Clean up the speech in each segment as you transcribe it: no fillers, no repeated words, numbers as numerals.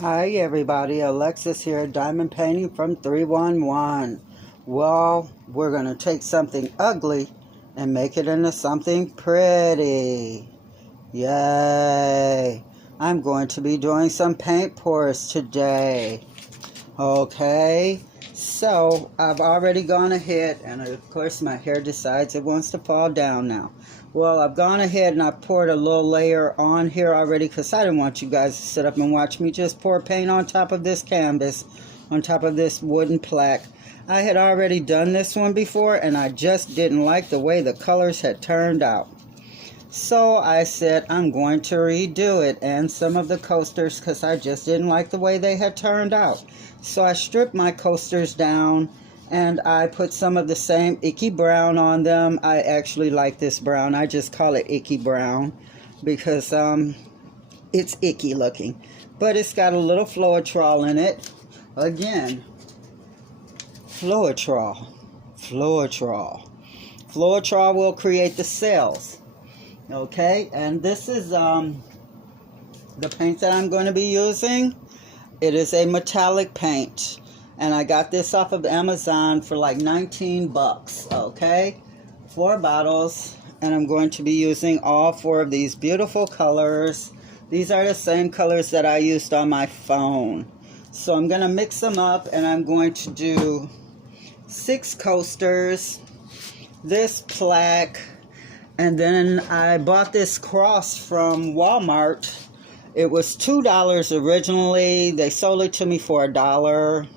Hi everybody, Alexis here, Diamond Painting from 311. Well, we're going to take something ugly and make it into something pretty. Yay! I'm going to be doing some paint pours today. Okay, so I've already gone ahead, and of course my hair decides it wants to fall down now. Well, I've gone ahead and I poured a little layer on here already because I didn't want you guys to sit up and watch me just pour paint on top of this canvas, on top of this wooden plaque. I had already done this one before and I just didn't like the way the colors had turned out. So I said I'm going to redo it and some of the coasters because I just didn't like the way they had turned out. So I stripped my coasters down and I put some of the same icky brown on them. I actually like this brown. I just call it icky brown because it's icky looking. But it's got a little Floetrol in it. Again, Floetrol. Floetrol. Floetrol will create the cells. Okay, and this is the paint that I'm going to be using. It is a metallic paint, and I got this off of Amazon for like 19 bucks. Okay, 4 bottles, and I'm going to be using all 4 of these beautiful colors. These are the same colors that I used on my phone. So I'm going to mix them up, and I'm going to do 6 coasters, this plaque, and then I bought this cross from Walmart. It was $2 originally. They sold it to me for $1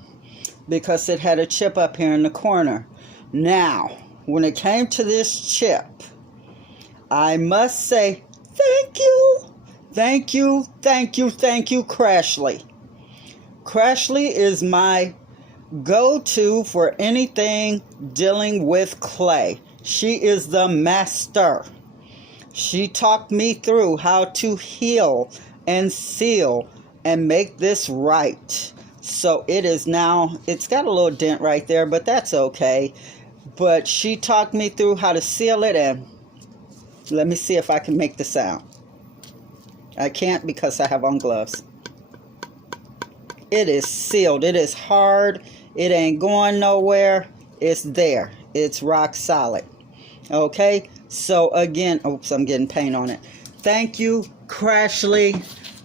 because it had a chip up here in the corner. Now, when it came to this chip, I must say thank you. Thank you, thank you, thank you, Crashly. Crashly is my go-to for anything dealing with clay. She is the master. She talked me through how to heal and seal and make this right. So it is now, it's got a little dent right there, but that's okay. But she talked me through how to seal it, and let me see if I can make the sound. I can't because I have on gloves. It is sealed. It is hard. It ain't going nowhere. It's there. It's rock solid. Okay, so again, oops, I'm getting paint on it. Thank you, Crashly.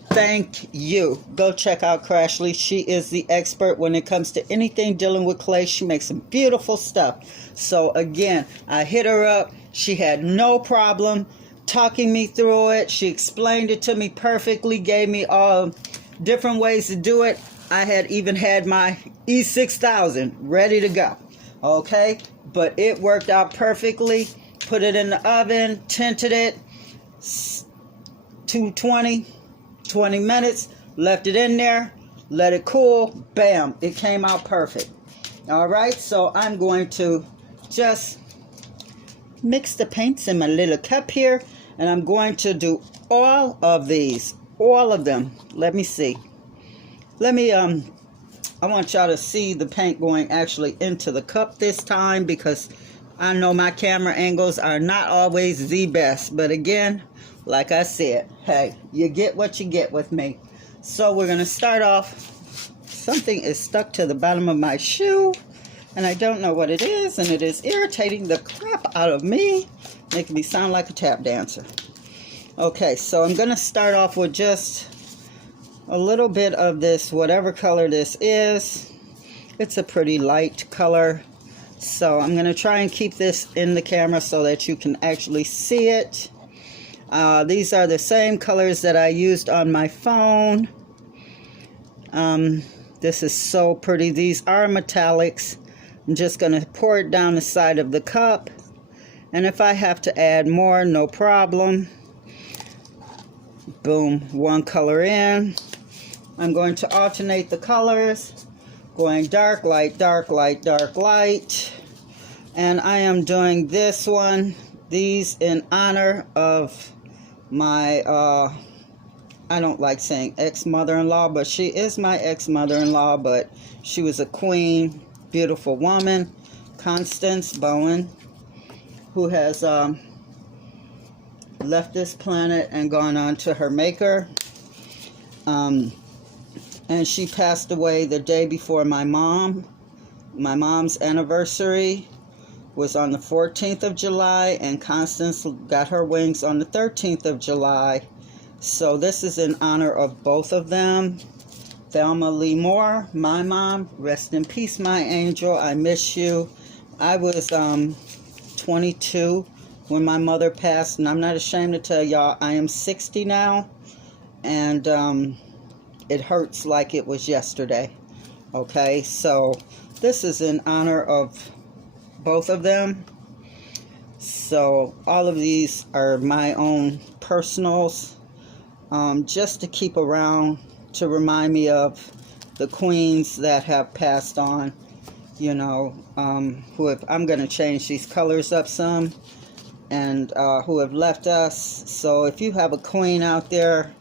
Thank you. Go check out Crashly. She is the expert when it comes to anything dealing with clay. She makes some beautiful stuff. So again, I hit her up. She had no problem talking me through it. She explained it to me perfectly, gave me all different ways to do it. I had even had my E6000 ready to go. Okay, but it worked out perfectly. Put it in the oven, tinted it, 220, 20 minutes, left it in there, let it cool, bam, it came out perfect. All right, so I'm going to just mix the paints in my little cup here, and I'm going to do all of these, all of them. Let me see. I want y'all to see the paint going actually into the cup this time because I know my camera angles are not always the best. But again, like I said, hey, you get what you get with me. So we're going to start off. Something is stuck to the bottom of my shoe, and I don't know what it is, and it is irritating the crap out of me, making me sound like a tap dancer. Okay, so I'm going to start off with just a little bit of this, whatever color this is. It's a pretty light color. So I'm going to try and keep this in the camera so that you can actually see it. These are the same colors that I used on my phone. This is so pretty. These are metallics. I'm just going to pour it down the side of the cup. And if I have to add more, no problem. Boom, one color in. I'm going to alternate the colors, going dark, light, dark, light, dark, light. And I am doing this one, these in honor of my, I don't like saying ex-mother-in-law, but she is my ex-mother-in-law, but she was a queen, beautiful woman, Constance Bowen, who has left this planet and gone on to her maker. And she passed away the day before my mom. My mom's anniversary was on the 14th of July, and Constance got her wings on the 13th of July. So this is in honor of both of them. Thelma Lee Moore, my mom, rest in peace, my angel. I miss you. I was 22 when my mother passed, and I'm not ashamed to tell y'all I am 60 now, and it hurts like it was yesterday. Okay, so this is in honor of both of them. So all of these are my own personals, just to keep around to remind me of the queens that have passed on, you know, who have, I'm going to change these colors up some, and who have left us. So if you have a queen out there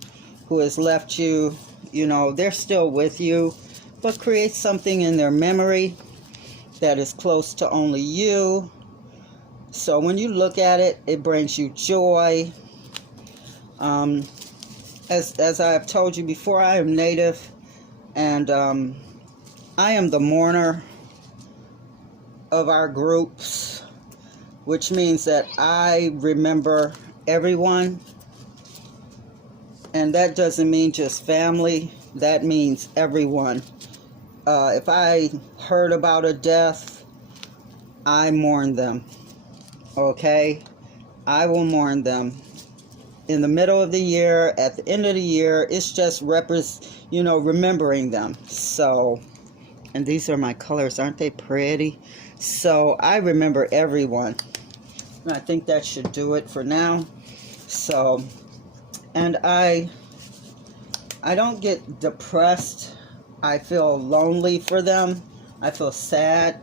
who has left you, you know, they're still with you, but create something in their memory that is close to only you. So when you look at it, it brings you joy. As I have told you before, I am Native, and I am the mourner of our groups, which means that I remember everyone, and that doesn't mean just family, that means everyone. If I heard about a death, I mourn them, okay? I will mourn them. In the middle of the year, at the end of the year, it's just remembering them. So, and these are my colors, aren't they pretty? So I remember everyone, and I think that should do it for now. So, and I don't get depressed. I feel lonely for them. I feel sad,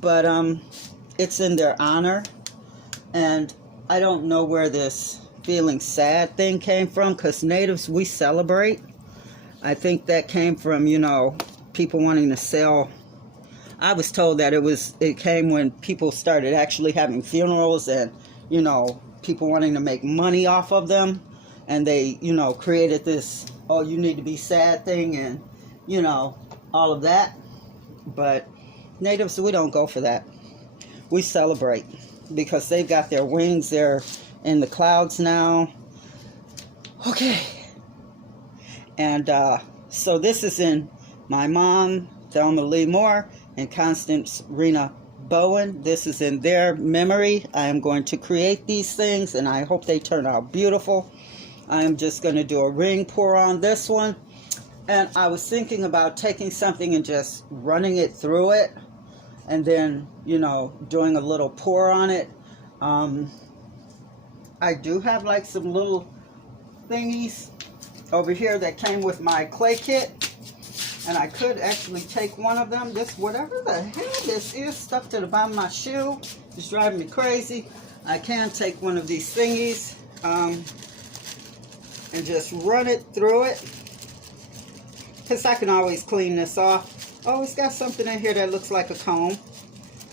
but it's in their honor, and I don't know where this feeling sad thing came from, because Natives, we celebrate. I think that came from, you know, people wanting to sell. I was told that it came when people started actually having funerals, and, you know, people wanting to make money off of them, and they, you know, created this, oh, you need to be sad thing, and, you know, all of that. But Natives, we don't go for that. We celebrate, because they've got their wings. They're in the clouds now. Okay. And so this is in my mom, Thelma Lee Moore, and Constance Rena Bowen. This is in their memory. I am going to create these things, and I hope they turn out beautiful. I am just going to do a ring pour on this one. And I was thinking about taking something and just running it through it, and then, you know, doing a little pour on it. I do have like some little thingies over here that came with my clay kit, and I could actually take one of them. This, whatever the hell this is, stuck to the bottom of my shoe, it's driving me crazy. I can take one of these thingies and just run it through it, because I can always clean this off. Oh, it's got something in here that looks like a comb.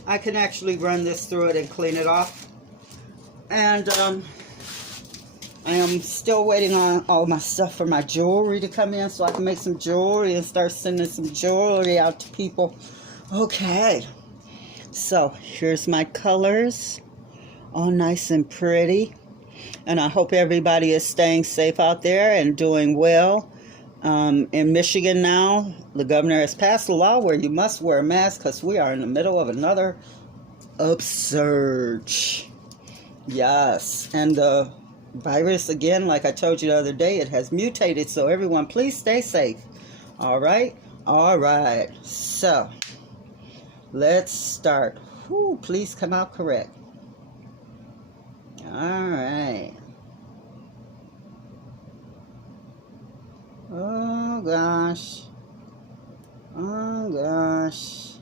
I can actually run this through it and clean it off. And I am still waiting on all my stuff for my jewelry to come in, so I can make some jewelry and start sending some jewelry out to people. Okay, so here's my colors, all nice and pretty. And I hope everybody is staying safe out there and doing well. In Michigan now, the governor has passed a law where you must wear a mask, because we are in the middle of another upsurge. Yes, and the virus, again, like I told you the other day, it has mutated, so everyone, please stay safe. All right? All right. So, let's start. Whew, please come out correct. All right. Oh, gosh. Oh, gosh.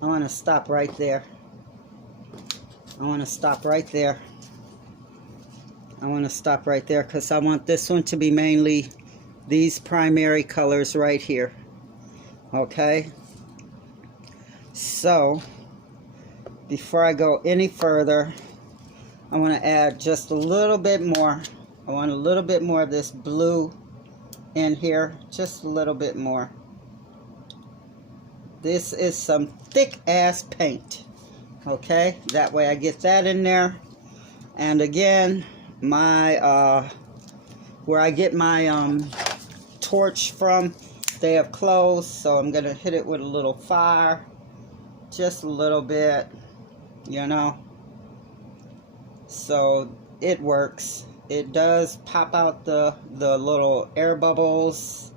I want to stop right there. I want to stop right there. I want to stop right there, because I want this one to be mainly these primary colors right here. Okay? So, before I go any further, I want to add just a little bit more. I want a little bit more of this blue in here, just a little bit more. This is some thick ass paint. Okay, that way I get that in there. And again, my where I get my torch from, they have closed, so I'm gonna hit it with a little fire, just a little bit, you know, so it works. It does pop out the little air bubbles,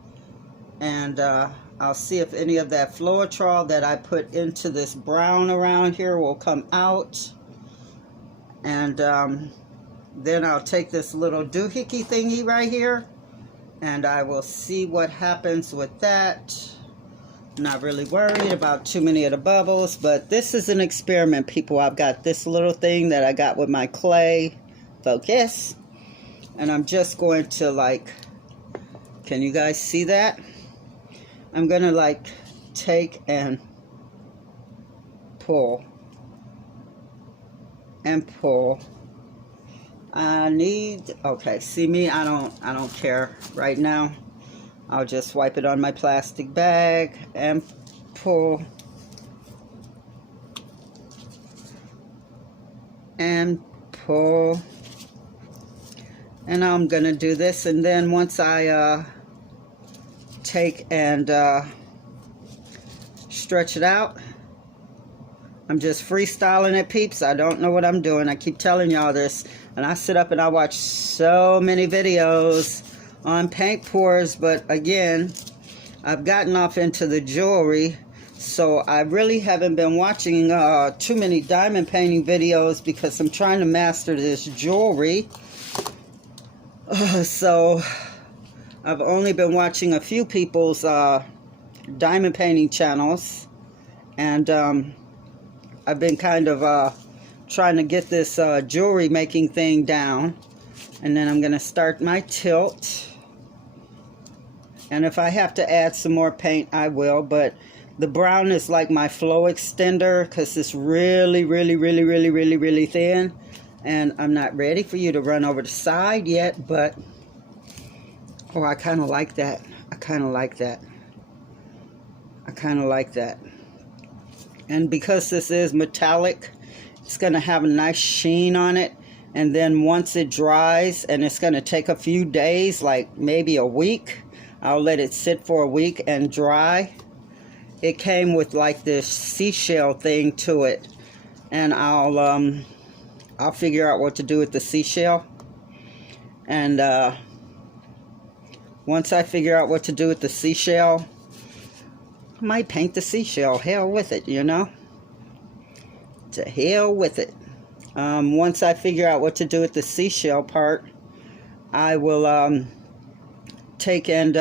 and I'll see if any of that Floetrol that I put into this brown around here will come out. And then I'll take this little doohickey thingy right here, and I will see what happens with that. I'm not really worried about too many of the bubbles, but this is an experiment, people. I've got this little thing that I got with my clay focus, and I'm just going to, like, can you guys see that? I'm gonna like take and pull and pull. Okay, see me, I don't care right now. I'll just wipe it on my plastic bag and pull and pull. And I'm gonna do this, and then once I take and stretch it out, I'm just freestyling it, peeps. I don't know what I'm doing. I keep telling y'all this, and I sit up and I watch so many videos on paint pours, but again, I've gotten off into the jewelry, so I really haven't been watching too many diamond painting videos because I'm trying to master this jewelry. So I've only been watching a few people's diamond painting channels, and I've been kind of trying to get this jewelry making thing down. And then I'm going to start my tilt, and if I have to add some more paint, I will, but the brown is like my flow extender because it's really, really, really, really, really, really thin, and I'm not ready for you to run over the side yet, but oh, I kind of like that. I kind of like that. I kind of like that. And because this is metallic, it's going to have a nice sheen on it. And then once it dries, and it's going to take a few days, like maybe a week, I'll let it sit for a week and dry. It came with like this seashell thing to it. And I'll figure out what to do with the seashell. And once I figure out what to do with the seashell, I might paint the seashell. Hell with it, you know? To hell with it. Once I figure out what to do with the seashell part, I will take and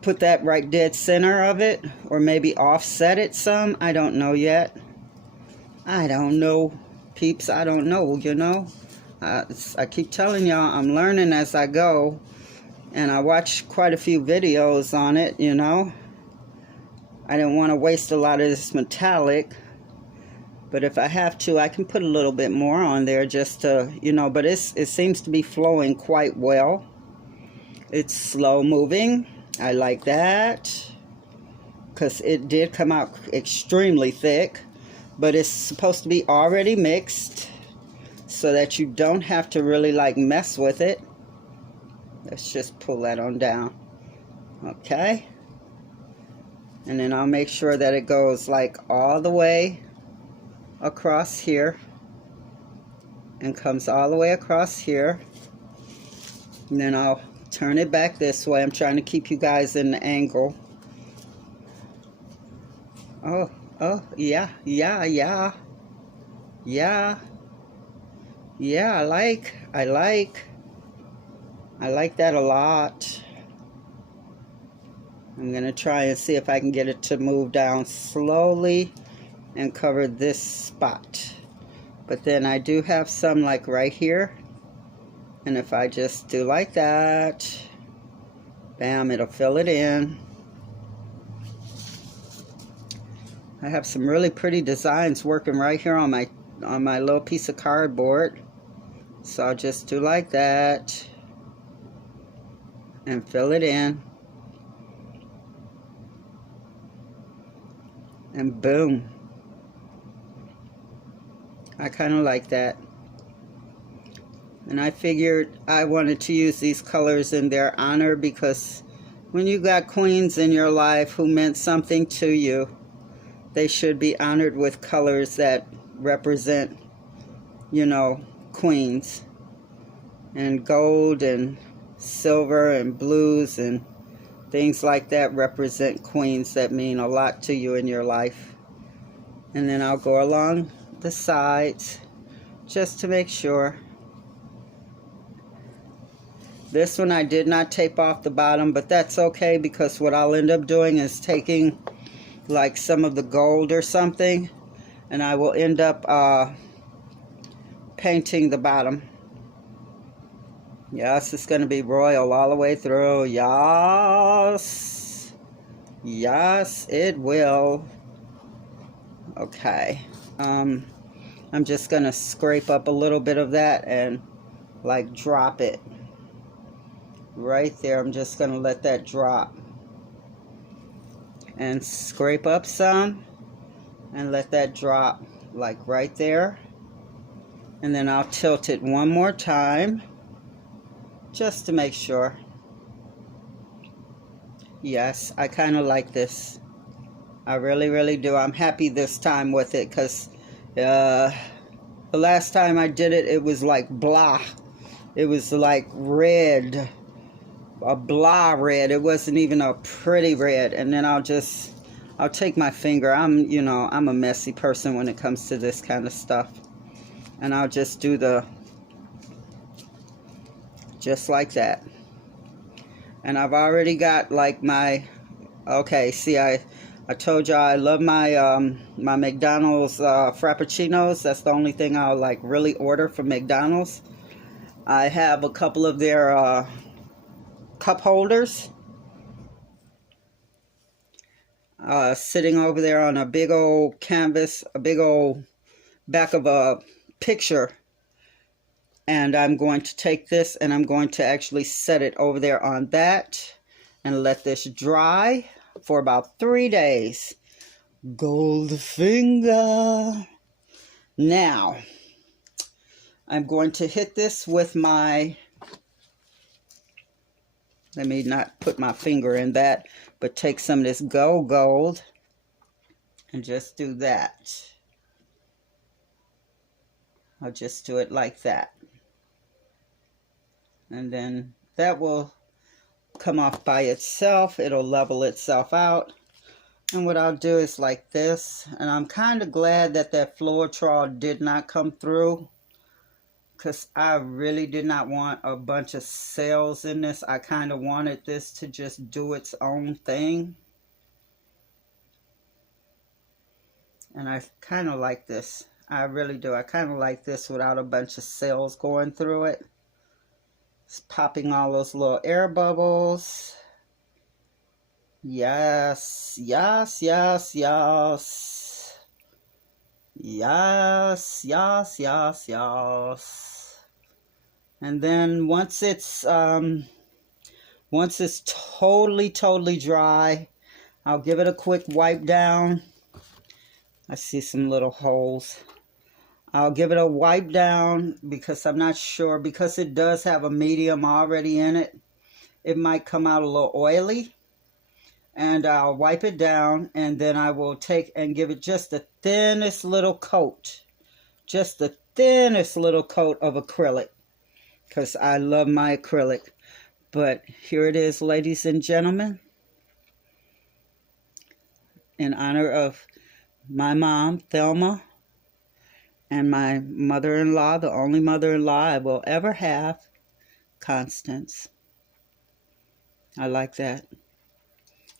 put that right dead center of it, or maybe offset it some. I don't know yet. I don't know, peeps. I don't know, you know? I keep telling y'all, I'm learning as I go. And I watched quite a few videos on it, you know. I didn't want to waste a lot of this metallic. But if I have to, I can put a little bit more on there just to, you know. But it seems to be flowing quite well. It's slow moving. I like that. Because it did come out extremely thick. But it's supposed to be already mixed, so that you don't have to really like mess with it. Let's just pull that on down. Okay. And then I'll make sure that it goes like all the way across here. And comes all the way across here. And then I'll turn it back this way. I'm trying to keep you guys in the angle. Oh, yeah. Yeah, I like that a lot. I'm going to try and see if I can get it to move down slowly and cover this spot. But then I do have some like right here. And if I just do like that, bam, it'll fill it in. I have some really pretty designs working right here on my little piece of cardboard. So I'll just do like that. and fill it in. And boom. I kind of like that. And I figured I wanted to use these colors in their honor, because when you got queens in your life who meant something to you, they should be honored with colors that represent, you know, queens. And gold and silver and blues and things like that represent queens that mean a lot to you in your life. And then I'll go along the sides just to make sure. This one I did not tape off the bottom, but that's okay, because what I'll end up doing is taking like some of the gold or something, and I will end up painting the bottom. Yes, it's going to be royal all the way through. Yes. Yes, it will. Okay. I'm just going to scrape up a little bit of that and like drop it. Right there. I'm just going to let that drop. And scrape up some and let that drop like right there. And then I'll tilt it one more time, just to make sure. Yes, I kind of like this. I really, really do. I'm happy this time with it, because the last time I did it, it was like blah. It was like red, a blah red. It wasn't even a pretty red. And then I'll take my finger. I'm a messy person when it comes to this kind of stuff. And I'll just do just like that. And I've already got like my, okay, see, I told you I love my my McDonald's Frappuccinos. That's the only thing I'll like really order from McDonald's. I have a couple of their cup holders sitting over there on a big old canvas, a big old back of a picture. And I'm going to take this and I'm going to actually set it over there on that and let this dry for about 3 days. Goldfinger. Now, I'm going to hit this with my, let me not put my finger in that, but take some of this gold and just do that. I'll just do it like that. And then that will come off by itself. It'll level itself out. And what I'll do is like this. And I'm kind of glad that that Floetrol did not come through, because I really did not want a bunch of cells in this. I kind of wanted this to just do its own thing. And I kind of like this. I really do. I kind of like this without a bunch of cells going through it. It's popping all those little air bubbles. Yes, yes, yes, yes. Yes, yes, yes, yes. And then once it's totally dry, I'll give it a quick wipe down. I see some little holes. I'll give it a wipe down, because I'm not sure, because it does have a medium already in it. It might come out a little oily. And I'll wipe it down, and then I will take and give it just the thinnest little coat. Just the thinnest little coat of acrylic, because I love my acrylic. But here it is, ladies and gentlemen. In honor of my mom, Thelma, and my mother-in-law, the only mother-in-law I will ever have, Constance. I like that.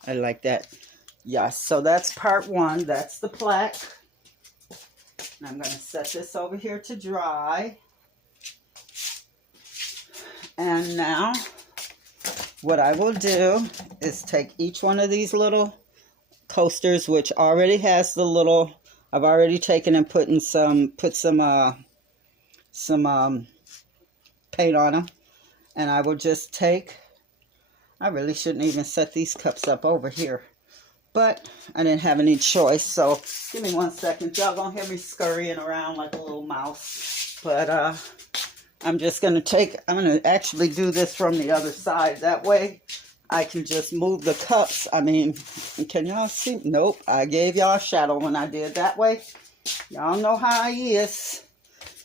I like that. Yes, so that's part one. That's the plaque. And I'm going to set this over here to dry. And now, what I will do is take each one of these little coasters, which already has the little, I've already taken and put some paint on them. And I will just take I really shouldn't even set these cups up over here. But I didn't have any choice, so give me 1 second. Y'all gonna hear me scurrying around like a little mouse. But I'm just gonna I'm gonna actually do this from the other side. That way I can just move the cups. I mean, can y'all see? Nope, I gave y'all a shadow when I did that way. Y'all know how I is.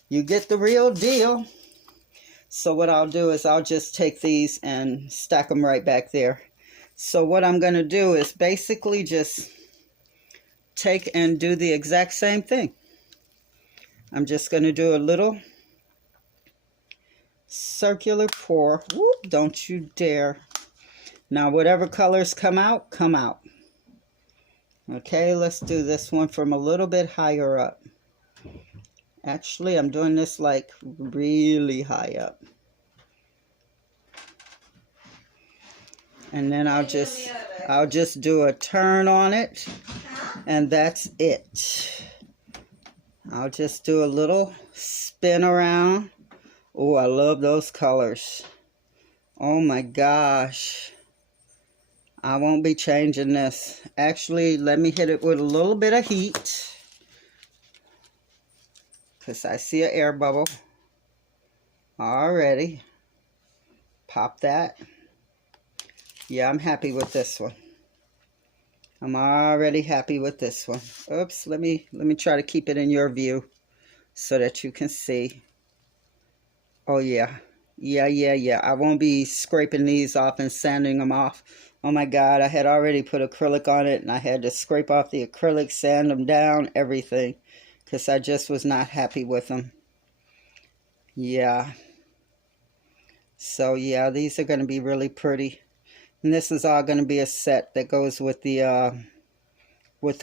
You get the real deal. So what I'll do is I'll just take these and stack them right back there. So what I'm going to do is basically just take and do the exact same thing. I'm just going to do a little circular pour. Whoop, don't you dare. Now whatever colors come out, come out. Okay, let's do this one from a little bit higher up. Actually, I'm doing this like really high up. And then I'll just do a turn on it, and that's it. I'll just do a little spin around. Oh, I love those colors. Oh my gosh. I won't be changing this. Actually, let me hit it with a little bit of heat, because I see an air bubble already. Pop that. Yeah, I'm happy with this one. I'm already happy with this one. Oops, let me try to keep it in your view so that you can see. Oh yeah. Yeah. I won't be scraping these off and sanding them off. Oh my God, I had already put acrylic on it and I had to scrape off the acrylic, sand them down, everything, because I just was not happy with them. Yeah. So yeah, these are going to be really pretty. And this is all going to be a set that goes with the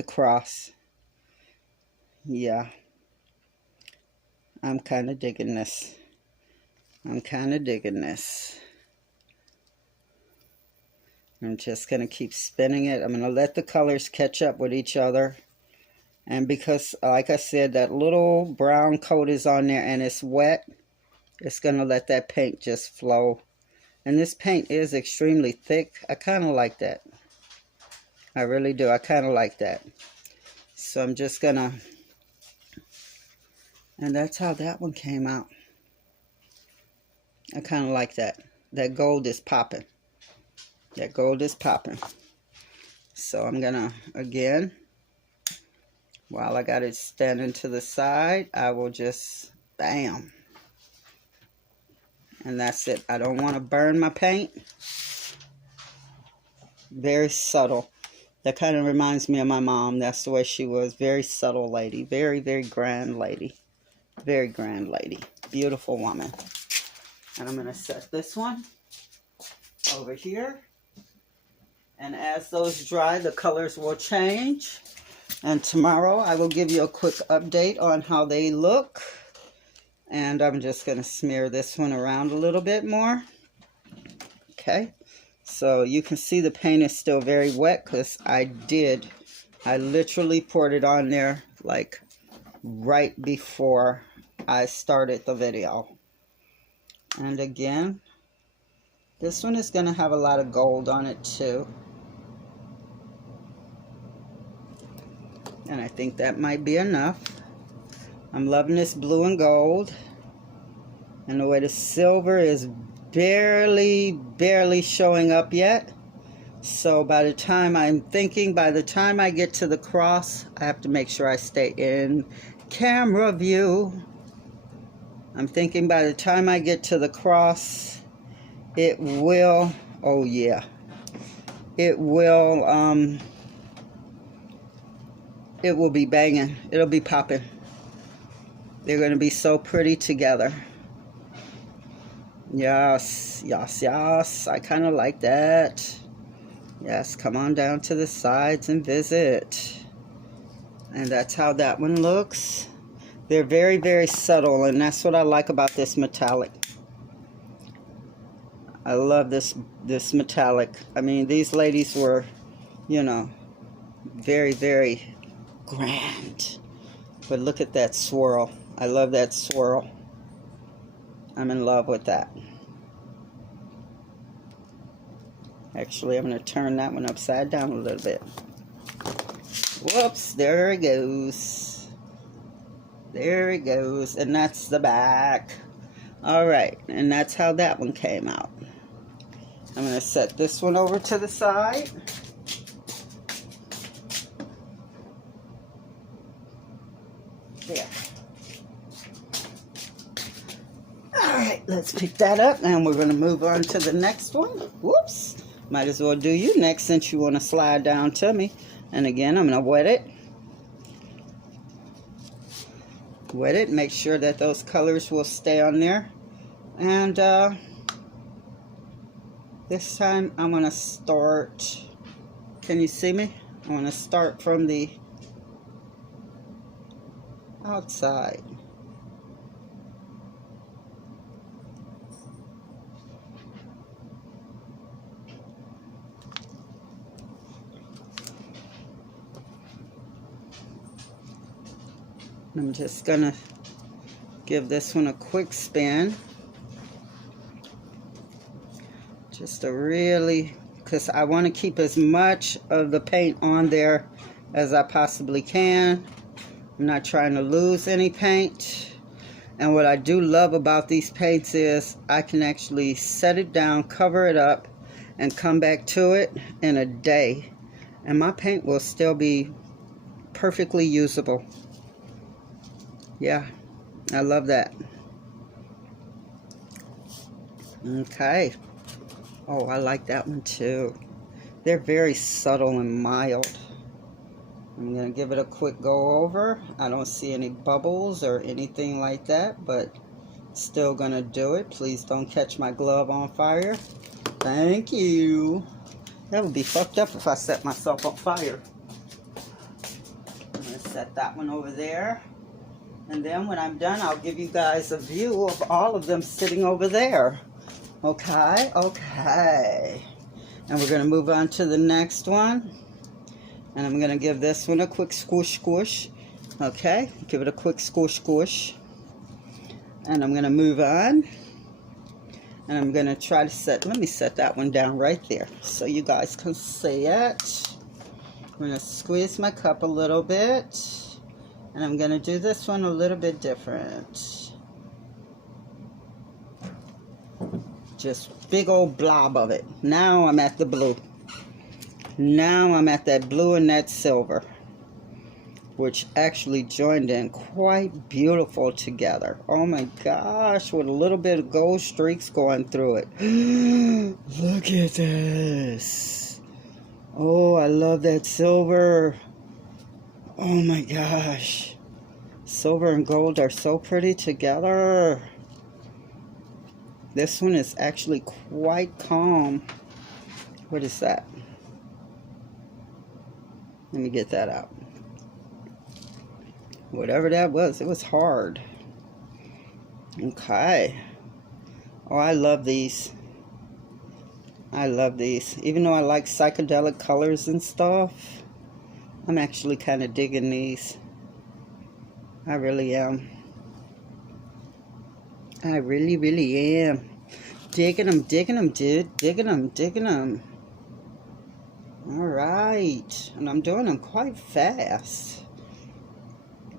cross. Yeah. I'm kind of digging this. I'm just going to keep spinning it. I'm going to let the colors catch up with each other. And because, like I said, that little brown coat is on there and it's wet, it's going to let that paint just flow. And this paint is extremely thick. I kind of like that. I really do. I kind of like that. So I'm just going to... And that's how that one came out. I kind of like that. That gold is popping. That gold is popping. So I'm going to, again, while I got it standing to the side, I will just, bam. And that's it. I don't want to burn my paint. Very subtle. That kind of reminds me of my mom. That's the way she was. Very subtle lady. Very, very grand lady. Very grand lady. Beautiful woman. And I'm going to set this one over here. And as those dry, the colors will change. And tomorrow I will give you a quick update on how they look. And I'm just going to smear this one around a little bit more. Okay. So you can see the paint is still very wet because I literally poured it on there like right before I started the video. And again, this one is going to have a lot of gold on it too. And I think that might be enough. I'm loving this blue and gold. And the way the silver is barely showing up yet. So by the time I get to the cross, I have to make sure I stay in camera view. I'm thinking by the time I get to the cross, it will, oh yeah, it will be banging. It'll be popping. They're going to be so pretty together. Yes. I kind of like that. Yes, come on down to the sides and visit. And that's how that one looks. They're very subtle, and that's what I like about this metallic. I love this metallic. I mean, these ladies were, you know, very grand. But look at that swirl. I love that swirl. I'm in love with that. Actually, I'm going to turn that one upside down a little bit. Whoops, there it goes. There it goes, and that's the back. Alright, and that's how that one came out. I'm going to set this one over to the side. There. Alright, let's pick that up, and we're going to move on to the next one. Whoops. Might as well do you next since you want to slide down to me. And again, I'm going to wet it. Wet it, make sure that those colors will stay on there. And this time I'm going to start, can you see me? I'm going to start from the outside. I'm just going to give this one a quick spin. Just to really, because I want to keep as much of the paint on there as I possibly can. I'm not trying to lose any paint. And what I do love about these paints is I can actually set it down, cover it up, and come back to it in a day. And my paint will still be perfectly usable. Yeah, I love that. Okay. Oh, I like that one too. They're very subtle and mild. I'm going to give it a quick go over. I don't see any bubbles or anything like that, but still going to do it. Please don't catch my glove on fire. Thank you. That would be fucked up if I set myself on fire. I'm going to set that one over there. And then when I'm done, I'll give you guys a view of all of them sitting over there. Okay, okay. And we're going to move on to the next one. And I'm going to give this one a quick squish squish. Okay, give it a quick squish squish. And I'm going to move on. And I'm going to try to set, let me set that one down right there so you guys can see it. I'm going to squeeze my cup a little bit. And I'm going to do this one a little bit different. Just big old blob of it. Now I'm at the blue. Now I'm at that blue and that silver, which actually joined in quite beautiful together. Oh my gosh, with a little bit of gold streaks going through it. Look at this. Oh, I love that silver. Oh my gosh. Silver and gold are so pretty together. This one is actually quite calm. What is that? Let me get that out. Whatever that was, it was hard. Okay. Oh, I love these. I love these. Even though I like psychedelic colors and stuff, I'm actually kind of digging these. I really am. I really, really am. Digging them, dude. Digging them. Alright. And I'm doing them quite fast.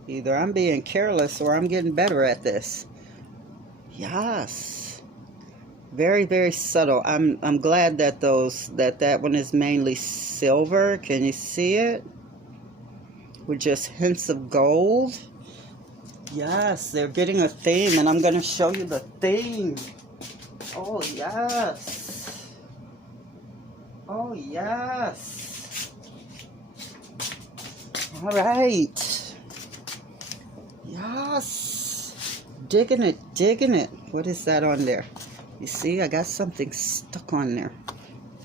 Either I'm being careless or I'm getting better at this. Yes. Very, very subtle. I'm glad that that one is mainly silver. Can you see it? With just hints of gold. Yes, they're getting a theme, and I'm going to show you the theme. Oh, yes. Oh, yes. All right. Yes. Digging it. What is that on there? You see, I got something stuck on there.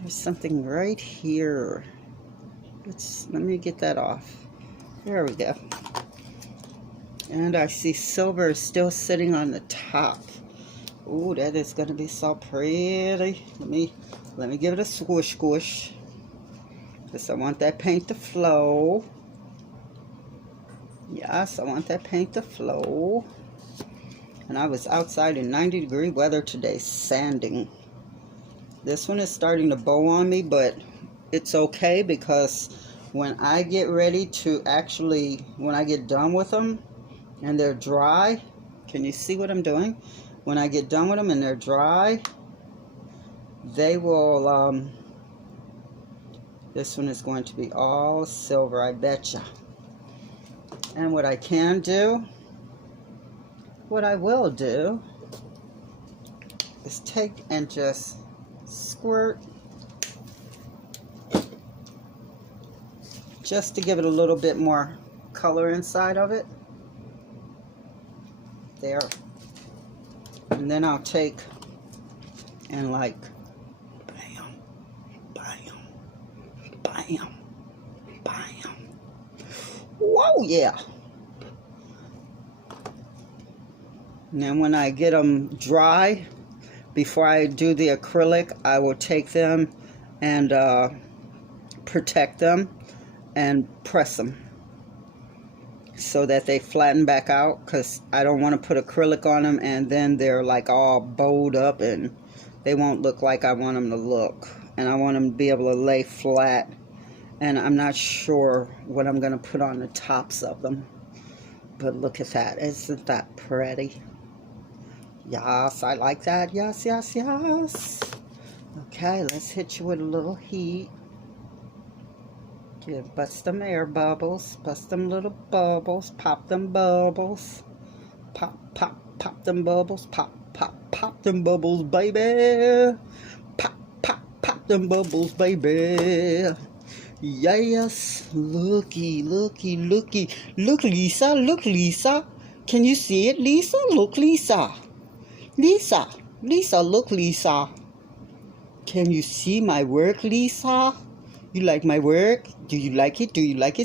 There's something right here. Let me get that off. There we go. And I see silver is still sitting on the top. Ooh, that is going to be so pretty. Let me give it a squish squish. Because I want that paint to flow. Yes, I want that paint to flow. And I was outside in 90-degree weather today, sanding. This one is starting to bow on me, but it's okay because when I get ready to actually, when I get done with them and they're dry, can you see what I'm doing? When I get done with them and they're dry, they will, this one is going to be all silver, I betcha. And what I can do, what I will do, is take and just squirt, just to give it a little bit more color inside of it. There. And then I'll take and like, bam, bam, bam, bam. Whoa, yeah. And then when I get them dry, before I do the acrylic, I will take them and protect them and press them so that they flatten back out, because I don't want to put acrylic on them and then they're like all bowed up and they won't look like I want them to look. And I want them to be able to lay flat, and I'm not sure what I'm going to put on the tops of them. But look at that. Isn't that pretty? Yes, I like that. Yes, yes, yes. Okay, let's hit you with a little heat. Bust them air bubbles, bust them little bubbles, pop them bubbles, pop, pop, pop them bubbles, pop, pop, pop them bubbles, baby, pop, pop, pop them bubbles, baby. Yes, looky, looky, looky, look, Lisa, look, Lisa. Can you see it, Lisa? Look, Lisa, Lisa, Lisa, look, Lisa. Can you see my work, Lisa? You like my work? Do you like it? Do you like it?